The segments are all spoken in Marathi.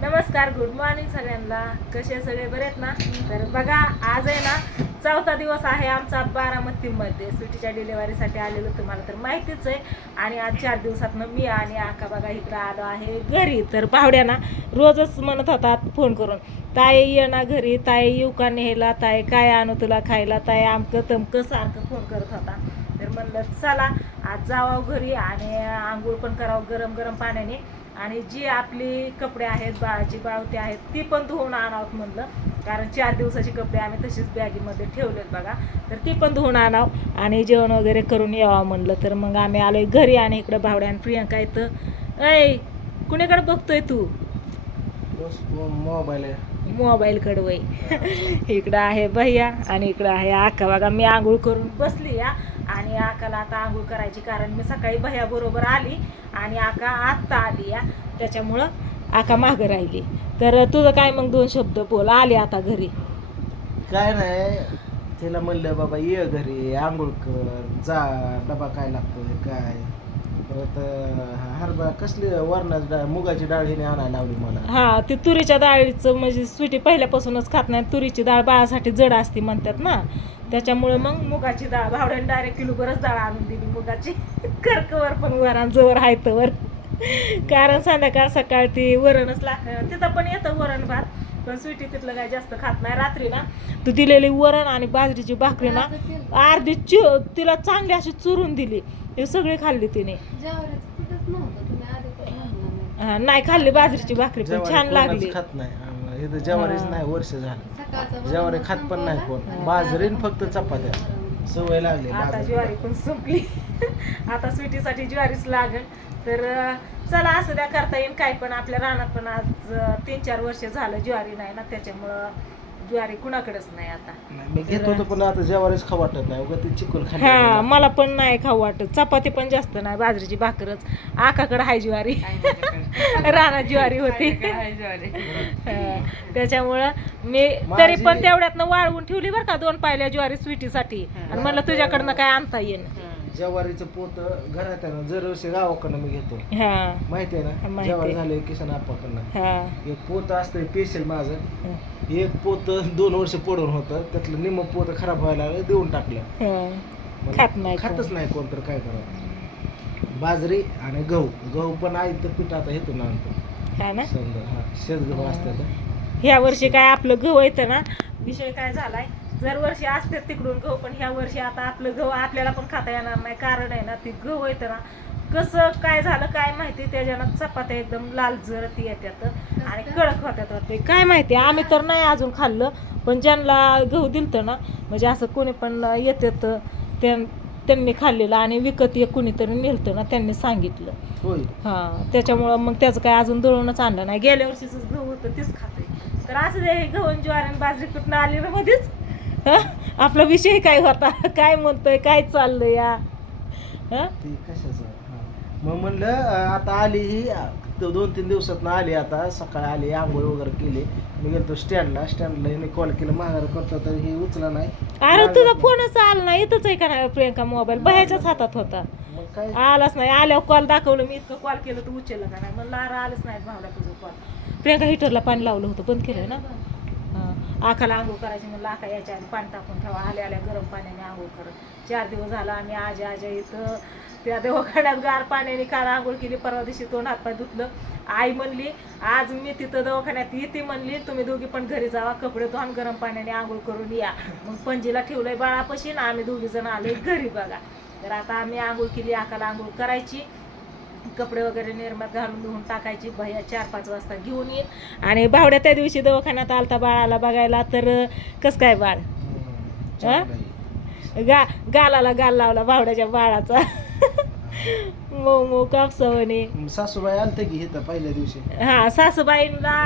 नमस्कार, गुड मॉर्निंग सगळ्यांना. कसे सगळे बरे आहेत ना? तर बघा, आज आहे ना 4था दिवस आहे आमचा बारामतीमध्ये. स्वीटीच्या डिलेवरीसाठी आलेलो तुम्हाला तर माहितीच आहे. आणि आज 4 दिवसातनं मी आणि आका बघा इकडं आलो आहे घरी. तर पाहुड्याना रोजच म्हणत होतात फोन करून, ताई ये ना घरी, ताई येऊ का न्यायला, ताई काय आणू तुला खायला, ताई आमकं तमकं सारखं फोन करत होता. तर म्हणलं चला आज जावं घरी आणि आंघोळ पण करावं गरम गरम पाण्याने. आणि जी आपली कपडे आहेत, बाळाची बाळवती आहेत, ती पण धुवून आणावं म्हणलं. कारण 4 दिवसाचे कपडे आम्ही तसेच बॅगीमध्ये ठेवलेत बघा. तर ती पण धुवून आणावं आणि जेवण वगैरे करून यावं म्हणलं. तर मग आम्ही आलोय घरी आणि इकडं भावड्या आणि प्रियंका इथं. ऐ कुणीकडे बघतोय तू? मोबाईलकडे वय. इकडं आहे भैया आणि इकडं आहे आका बघा. मी आंघोळ करून बसली या आणि आकाला आता आंघोळ करायची, कारण मी सकाळी भैया बरोबर आली आणि आका आत्ता आली या, त्याच्यामुळं आका मागं राहिली. तर तुझं काय मग 2 शब्द बोल. आली आता घरी. काय नाही, तिला म्हणलं बाबा ये घरी आंघोळ कर, जा डबा काय लागतोय काय. परत हरभरा कसली वरणाची डाळ, मुगाची डाळ हिने आणायला लावली मला. हा, ते तुरीच्या डाळीचं म्हणजे स्वीटी पहिल्यापासूनच खात नाही. तुरीची डाळ बाळासाठी जड असते म्हणतात ना, त्याच्यामुळे मग मुगाची डाळ भावड्याने डायरेक्ट किलो बरंच डाळ आणून दिली मुगाची. करकवर पण वरण जवळ आहे तर, कारण संध्याकाळ सकाळ ती वरणच लागतं. तिथं पण येतं वरण भात, पण स्वीटी तिथलं काय जास्त खात नाही. रात्री ना तू दिलेली वरण आणि बाजरीची भाकरी ना अर्धी तिला चांगली अशी चुरून दिली, हे सगळी खाल्ली तिने. नाही खाल्ली बाजरीची भाकरी पण छान लागली. खात नाही इथं ज्वारीच नाही, वर्ष झालं ज्वारी खात पण नाही कोण. बाजरीन फक्त चपात्या सवय लागली. आता ज्वारी पण संपली. आता स्वीटीसाठी ज्वारीच लागेल. तर चला असं द्या, करता येईल काय पण. आपल्या रानात पण आज 3-4 वर्ष झालं ज्वारी नाही ना, त्याच्यामुळं ज्वारी कुणाकडेच नाही आता. मी घेत होतो पण आता ज्वारीच खाऊ वाटत नाही, उगाच ती चिकन खाल्ली. हा, मला पण नाही खाऊ वाटत. चपाती पण जास्त नाही, बाजरीची भाकरच. आकाकडे हाय ज्वारी. रानात ज्वारी होती. त्याच्यामुळं मी तरी पण तेवढ्यातनं वाळवून ठेवली बरं का 2 पायल्या ज्वारी स्वीटीसाठी. आणि म्हणलं तुझ्याकडनं काय आणता येईल. ज्वारीचं पोत घरात आहे ना, दरवर्षी गावाकडनं मी घेतो. माहिती आहे ना, ज्वारी झाले किसन आपाकडनं एक पोत असतं स्पेशल माझं. एक पोत 2 वर्ष पडून होतं, त्यातलं निम्म पोत खराब व्हायला लागलं, देऊन टाकलं. खातच नाही कोण, तर काय करावं. बाजरी आणि गहू पण आहे तर पीठ आता येतो ना आणतो. शेतगहू असतात. ह्या वर्षी काय आपलं गहू येतं ना, विषय काय झालाय, दरवर्षी असते तिकडून गहू, पण ह्या वर्षी आता आपलं गहू आपल्याला पण खाता येणार नाही. कारण आहे ना, ती गहू येतं ना, कसं काय झालं काय माहिती, त्याच्यानं चपात्या एकदम लाल जरती येतात आणि कडक होत्यात. काय माहिती, आम्ही तर नाही अजून खाल्लं, पण ज्यांना गहू दिलतं ना, म्हणजे असं कोणी पण येतात त्यांनी खाल्लेलं आणि विकत कुणीतरी नेलतं ना, त्यांनी सांगितलं. हां, त्याच्यामुळं मग त्याचं काय अजून दळूनच आणलं नाही. गेल्या वर्षीच गहू होतं तेच खाते. तर असं हे गहू ज्वारी आणि बाजरी कुठनं आली ना मध्येच. आपला विषय काय होता, काय म्हणतोय, काय चाललंय या कशाचं. मग म्हणलं आता आली ही 2-3 दिवसात आली. आता सकाळी आली, आंघोळ वगैरे केली. मी गेलो स्टँडला मी कॉल केला माघार करतो, तर ही उचला नाही. अरे तुझा फोनच आला नाही. इथंच आहे का नाही प्रियंका, मोबाईल बाहेरच्याच हातात होता. आलाच नाही. आल्यावर कॉल दाखवलं मी, इतकं कॉल केलं तू उचललं का नाही. म्हणलं अरे आलंच नाही भावला तुझं कॉल. प्रियंका हिटरला पाणी लावलं होतं, बंद केलं ना. आकाला आंघोळ करायची म्हणलं, आका याच्या आधी पाणी टाकून ठेवा, आल्या गरम पाण्याने आंघोळ करत. 4 दिवस झाला आम्ही आजा इथं त्या दवाखान्यात गार पाण्याने काल आंघोळ केली. परवा दिवशी तोंड हातपाय धुतलं. आई म्हणली आज मी तिथं दवाखान्यात येते म्हणली, तुम्ही दोघी पण घरी जावा, कपडे धुवून गरम पाण्याने आंघोळ करून या. मग पणजीला ठेवलंय बाळापाशी ना, आम्ही 2 जण आलोय घरी बघा. तर आता आम्ही आंघोळ केली, आकाला आंघोळ करायची, कपडे वगैरे निर्मात घालून धुवून टाकायची. भैया 4-5 वाजता घेऊन येईल. आणि भावड्या त्या दिवशी दवाखान्यात आलता बाळाला बघायला, तर कस काय बाळ गालाला गाल लावला भावड्याच्या बाळाचा. मऊ कापसावणे. सासूबाई आलते की इथं पहिल्या दिवशी. हा, सासूबाईंना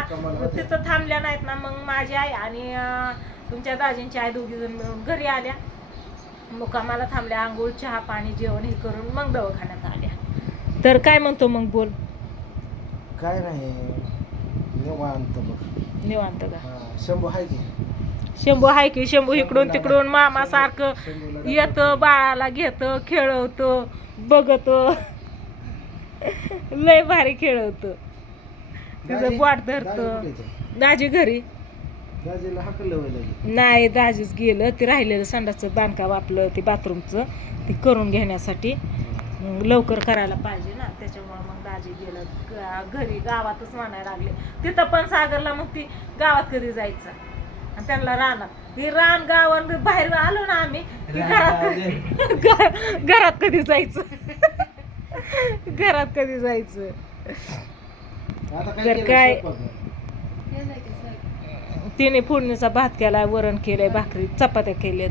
तिथं थांबल्या नाहीत ना, मग माझी आई आणि तुमच्या दाजींची आई 2 जण मिळून घरी आल्या. मुक्कामाला थांबल्या, आंघोळ चहा पाणी जेवण हे करून मग दवाखान्यात आल्या. तर काय म्हणतो मग बोल. काय नाही, निवांत बघ. निवांत का? शंभू आहे की? शंभू आहे की. शंभू इकडून तिकडून मामा सारखं येतं, बाळाला घेतं, खेळवतो, बघतो. लय भारी खेळवतो. तिचं बोट धरतो. दाजी घरी दाजीला हाकलं व्हायला नाही, दाजीच गेलं. ते राहिलेलं संडासचं बांधकाम आपलं ते बाथरूमचं ते करून घेण्यासाठी लवकर करायला पाहिजे ना, त्याच्यामुळे मग दाजी गेलं घरी. गावातच म्हणायला लागले तिथं पण सागरला. मग ती गावात कधी जायचं आणि त्यांना रानात ती रान गावात बाहेर आलो ना आम्ही घरात कधी जायचं घरात कधी जायचं. तर काय तिने फोडणीचा भात केलाय, वरण केलंय, भाकरी चपात्या केल्यात.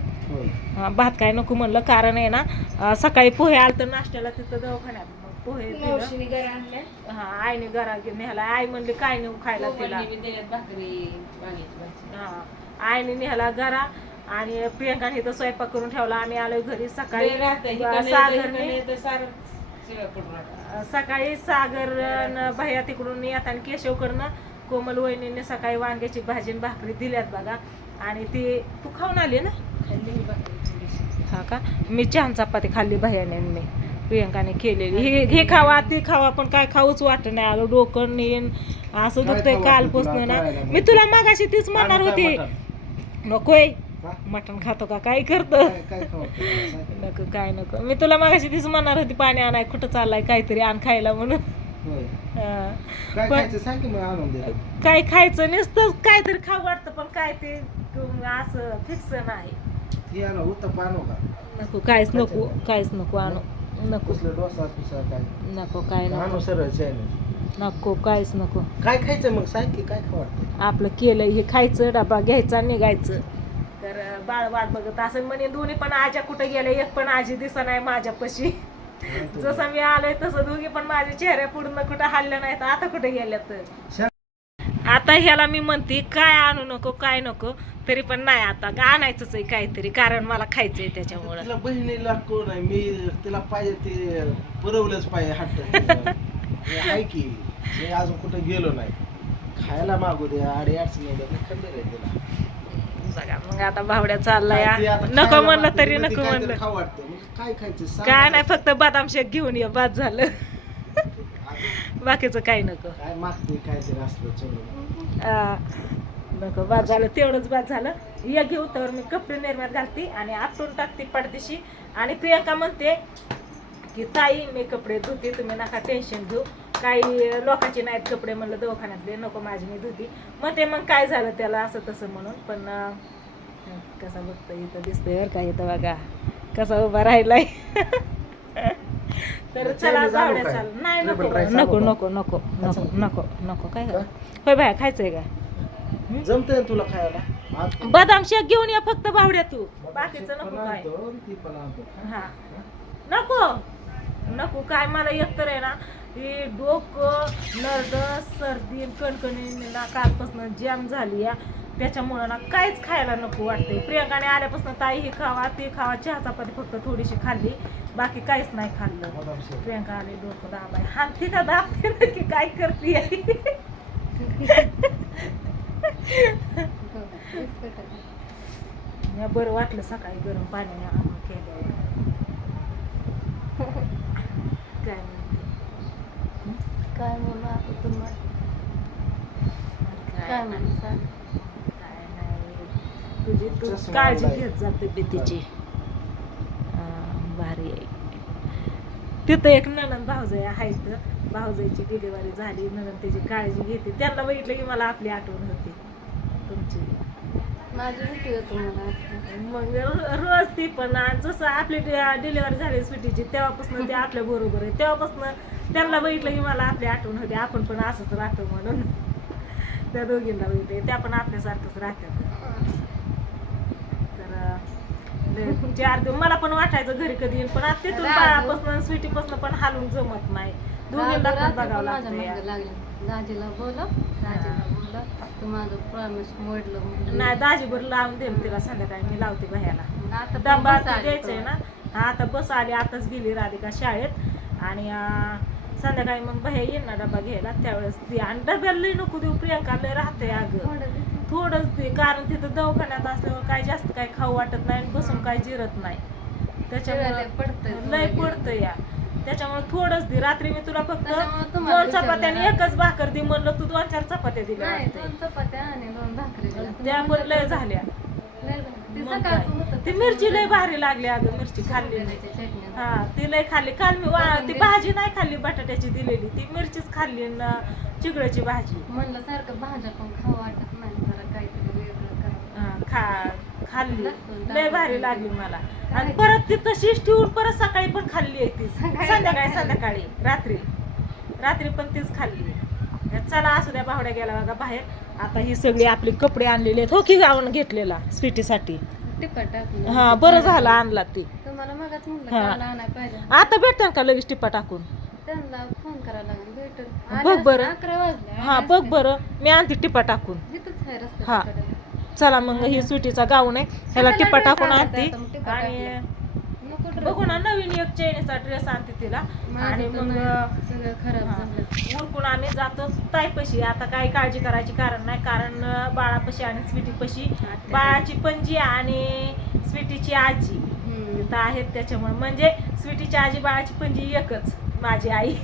भात काय नको म्हणलं, कारण आहे ना सकाळी पोहे आलं तर नाश्त्याला तिथं दवाखान्यात. मग पोहे हा आईने गरा नेला. आई म्हणली काय नेऊ खायला तिला. हा आईने नेला गरा आणि प्रियंकाने इथं स्वयंपाक करून ठेवला. आम्ही आलोय घरी. सकाळी सागर भैया तिकडून येताना केशवकडनं कोमल वहिनीने सकाळी वांग्याची भाजी भाकरी दिल्यात बघा. आणि ती तू खाऊन आली ना. हा का, मी छान चपाती खाल्ली भैयाने. मी प्रियंकाने केलेली. हे खावा ते खावा पण काय खाऊच वाटत नाही. अगं डोकं नेन असं दुखतंय कालपासून ना. मी तुला मागाशी तीच म्हणणार होती नकोय मटण खातो का काय करतो नको काय नको. मी तुला मागाशी तीच म्हणणार होती पाणी आणाय कुठं चाललाय काहीतरी आण खायला म्हणून. काय खायचं नुसतं काहीतरी खाऊ वाटतं पण काय ते असं फिक्स नाही. नको काहीच नको काहीच नको आणू नको नको काय नको काहीच नको. काय खायचं मग सांग की काय खावं आपलं केलं हे खायचं डबा घ्यायचा निघायचं. तर बाळ वाट बघत असं म्हणे दोन्ही पण आज्या कुठं गेल्या. एक पण आजी दिसा नाही माझ्यापाशी. जसं मी आलोय तसं दोघी पण माझ्या चेहऱ्या पुढं कुठं हल्लं नाही. तर आता कुठे गेल्या तर आता ह्याला मी म्हणते काय आणू नको काय नको तरी पण नाही आता आणायचंच आहे काहीतरी कारण मला खायचंय त्याच्यामुळे. तिला बहिणीला कोण आहे मी तिला पाहिजे ते पुरवलंच पाहिजे हट्ट आहे की. मी अजून कुठं गेलो नाही. खायला मागू दे आडी अडचण खंड रे तिला बघा. मग आता भावड्या चाललाय नको म्हणलं तरी नको म्हणलं काय खायचं काय नाही फक्त बदाम शेक घेऊन ये बाद झालं. बाकीचं काही नको. काय मागते काहीतरी असलं नको बाद झालं तेवढंच बाद झालं. या घेऊ तर मी कपडे निर्म्यात घालते आणि आपटून टाकते पडदेशी. आणि प्रियंका म्हणते की ताई मी कपडे धुते तुम्ही नका टेन्शन घेऊ. काही लोकांचे नाहीत कपडे म्हणलं दवाखान्यातले नको माझी मी धुती. मग ते मग काय झालं त्याला असं तसं म्हणून. पण कसा बघतो इथं दिसतंय बरं का इथं बघा कसा उभा राहिलाय. तर चला भावड्या चाल. नाही नको नको नको नको नको नको नको काय होय बाया खायचंय का जमतंय तुला खायला. बदाम शेक घेऊन या फक्त भावड्या तू बाकीचं नको काय. हा नको नको काय मला एकतर आहे ना ही डोकं नरडस सर्दी कणकणी ना कालपासून जॅम झाली या त्याच्यामुळं ना काहीच खायला नको वाटतंय. प्रियंकाने आल्यापासून ताई हे खावा ते खावा चहा चपाती फक्त थोडीशी खाल्ली बाकी काहीच नाही खाल्लं. प्रियंका आले डोकं दाबाय हानते का दाबते नक्की काय करते. बरं वाटलं सकाळी गरम पाण्याने आंघोळ केल्यावर. काय काय म्हणू आता तुम्हाला काय म्हणू तुझी तू काळजी घेत जा तब्येतीची. भारी आहे. तिथं एक नणंद भाऊजाई आहेत. भाऊजाईची डिलिव्हरी झाली नणंद त्याची काळजी घेते. त्यांना बघितलं की मला आपली आठवण होती तुमची. माझी भीती होती मला. मग रोज ती पण जसं आपली डिलिव्हरी झाली स्वीटीची तेव्हापासून ते आपल्या बरोबर आहे. तेव्हापासून त्यांना बघितलं की मला आपली आठवण होती आपण पण असंच राहतो म्हणून. त्या दोघींना बघितले त्या पण आपल्यासारखंच राहतात. तर 4 दिवस मला पण वाटायचं घरी कधी येईल पण आता तिथून बाळापासून स्वीटीपासून पण हालून जमत नाही. दोघींना पण बघावं लागतं. दाजीला बोला तू माझं प्रॉमिस मोडलं. नाही दाजीभर लावून दे तिला संध्याकाळी मी लावते बाह्याला. आता डबा द्यायचंय ना. हा आता बस आली आताच गेली राधिका शाळेत आणि संध्याकाळी मग बाहेर येईल ना डबा घ्यायला त्यावेळेस ती. आणि डब्याला लई नको देऊ प्रियंका लय राहते अगं थोडंच दे कारण तिथं दवाखान्यात असल्यावर काय जास्त काय खाऊ वाटत नाही बसून काय जिरत नाही त्याच्यामुळे लय पडतं या. त्याच्यामुळे थोडंच दे. रात्री मी तुला फक्त त्याच्यामुळे तुम्हाला 2 चपात्या आणि विचारलं. एकच भाकर दे म्हणलं, तू 2-4 चपात्या दिल्या नाही, वाटतंय. 2 चपात्या आणि 2 भाकरी दिल्या. त्या पण लय झाल्या. लय झालं. ते मग सकाळचं काय. होतं. ती मिरची लय भारी लागली अगं, मिरची खाल्ली नाही. शेंगदाण्याची चटणी. हा ती लय खाल्ली. काल मी ती भाजी नाही खाल्ली बटाट्याची दिलेली, ती मिरचीच खाल्ली न चिगळ्याची भाजी. म्हणलं सारखं भाज्या पण खाऊ वाटत नाही, जरा काहीतरी वेगळं करा. खाल्ली लय भारी लागली मला. आणि परत ती तशीच ठेवून परत सकाळी पण खाल्ली आहे ती. संध्याकाळी रात्री पण तीच खाल्ली. चला असू द्या, बावड्या गेला बघा बाहेर. आता ही सगळी आपली कपडे आणलेले आहेत. हो की गाऊन घेतलेला स्वीटीसाठी. टिपा टाकून. हा बरं झालं आणला ती. तुम्हाला मगाच म्हणलं हा. काल आणायला पाहिजे. आता भेटतात का लगेच टिपा टाकून? त्यांना फोन करायला लागेल, भेटेल. बघ बरं. 11 वाजले. हा बघ बरं, मी आणते टिपा टाकून. इथंच आहे हा. रस्त्याच्या चला मग ही सुटीचा गाऊन आहे, ह्याला टिपा टाकून आणते. टिपा आणि नको dress. बघू ना, नवीन एक चैनीचा ड्रेस आणते तिला. आणि माझं तर मग नाही, सगळं खराब झालं. उरकून आम्ही जातो ताईपाशी. आता काही काळजी करायची कारण नाही, कारण बाळापाशी आणि स्वीटीपाशी बाळाची पणजी आणि स्वीटीची आजी तिथं आहेत. त्याच्यामुळे म्हणजे स्वीटीची आजी बाळाची पणजी एकच, माझी आई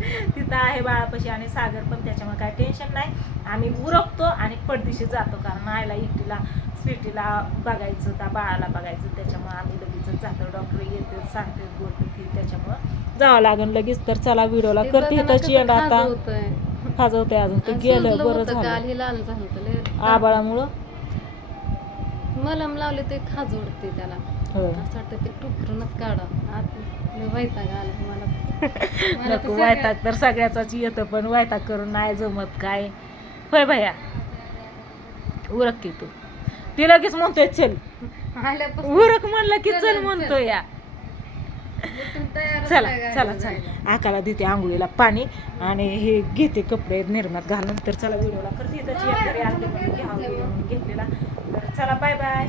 तिथं आहे बाळापाशी आणि सागर पण. त्याच्यामुळे काही टेन्शन नाही. आम्ही उरकतो आणि पडदिशी जातो, कारण आईला एकटीला स्वीटीला बघायचं, त्या बाळाला बघायचं. त्याच्यामुळे आम्ही लगेच जातो. डॉक्टर येते, सांगते, बोलते ती, त्याच्यामुळं जावं लागेल लगेच. तर चला व्हिडिओला ते करते बघा ना तशी कसं आता खाजवतंय. खाजवते अजून ते आणि गेलं सुजलं बरं होतं झालं काल, हे लहान झालं होतं लय. आबाळामुळं. मलम लावले ते खाजवडते त्याला. होय. असं वाटतं ते टुकरूनच काढा. आत वैताग आला मला. मला तर नको वैताग तर सगळ्याचाच येतं, पण वैताग करून नाही जमत काय. होय भैया उरक की तू. ती लगेच म्हणतोय चल, आल्यापासून उरक म्हणलं की चल, चल चल. म्हणतोय या. उठून तयारच चला नाही चला गाडीला जायला. चला, आकाला देते आंघोळीला पाणी आणि हे घेते कपडे निर्मात घालून. तर चला व्हिडिओला करते. त्याची घरी आणले म्हणून घ्यावं म्हणून घेतलेला. तर चला बाय बाय.